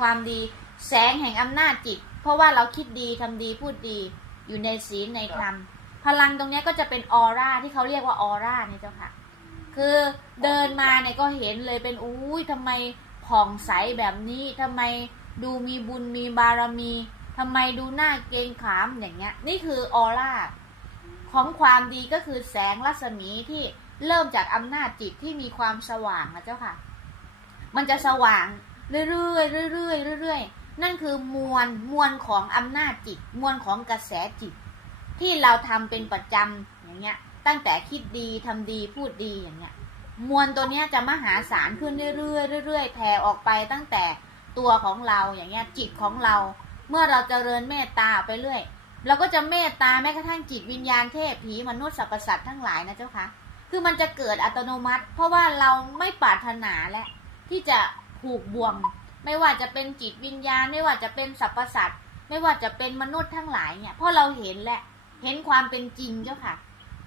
ความดี แสงแห่งอำนาจจิต เพราะว่าเราคิดดีทำดีพูดดีอยู่ในศีลในธรรมพลังตรงนี้ก็จะเป็นออร่าที่เขาเรียกว่าออร่าเนี่ยเจ้าค่ะ คือเดินมาเนี่ยก็เห็นเลยเป็นอุ้ยทำไมผ่องใสแบบนี้ทำไมดูมีบุญมีบารมีทำไมดูหน้าเกรงขามอย่างเงี้ย นี่คือออร่าของความดีก็คือแสงรัศมีที่เริ่มจากอำนาจจิตที่มีความสว่างนะเจ้าค่ะ มันจะสว่าง เรื่อยๆเรื่อยๆเรื่อยๆนั่นคือมวลมวลของอำนาจจิต มวลของกระแสจิต ที่เราทำเป็นประจำอย่างเงี้ย ตั้งแต่คิดดีทำดีพูดดีอย่างเงี้ย มวลตัวเนี้ยจะมหาศาลขึ้นเรื่อยๆเรื่อยๆแผ่ออกไปตั้งแต่ตัวของเราอย่างเงี้ยจิตของเรา เมื่อเราจเจริญเมตตาไปเรื่อยเราก็จะเมตตาแม้กระทั่งจิตวิญญาณเทพผีมนุษย์สรรพสัตว์ทั้งหลายนะเจ้าคะคือมันจะเกิดอัตโนมัติ เพราะว่าเราไม่ปรารถนาและที่จะ ผูกบ่วง ไม่ว่าจะเป็นจิตวิญญาณ ไม่ว่าจะเป็นสรรพสัตว์ไม่ว่าจะเป็นมนุษย์ทั้งหลายเนี่ยเพราะเราเห็นแหละ เห็นความเป็นจริงเจ้าค่ะ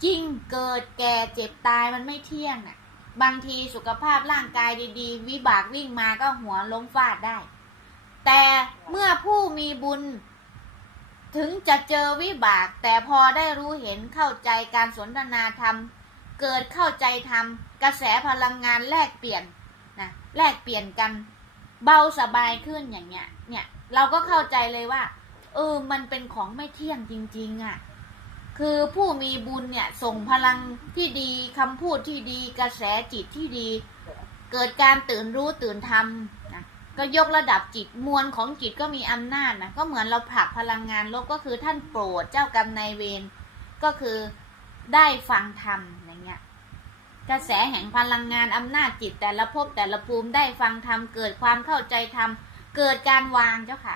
จริงเกิดแก่เจ็บตายมันไม่เที่ยงน่ะ บางทีสุขภาพร่างกายดีๆ วิบากวิ่งมาก็หัวล้มฟาดได้ แต่เมื่อผู้มีบุญ ถึงจะเจอวิบาก แต่พอได้รู้เห็นเข้าใจการสนทนาธรรม เกิดเข้าใจธรรม กระแสพลังงานแลกเปลี่ยน นะแลกเปลี่ยนกันเบาสบายขึ้นอย่างเงี้ย เนี่ย เราก็เข้าใจเลยว่า เออ มันเป็นของไม่เที่ยงจริง ๆอะ่ะ คือผู้มีบุญเนี่ยส่งพลังที่ดีคำพูดที่ดีกระแสจิตที่ดี เกิดการตื่นรู้ตื่นทำนะก็ยกระดับจิตมวลของจิตก็มีอำนาจนะก็เหมือนเราผลักพลังงานลบก็คือท่านโปรดเจ้ากรรมนายเวรก็คือได้ฟังธรรม กระแสแห่งพลังงานอำนาจจิตแต่ละภพแต่ละภูมิได้ฟังธรรมเกิดความเข้าใจธรรมเกิดการวางเจ้าค่ะ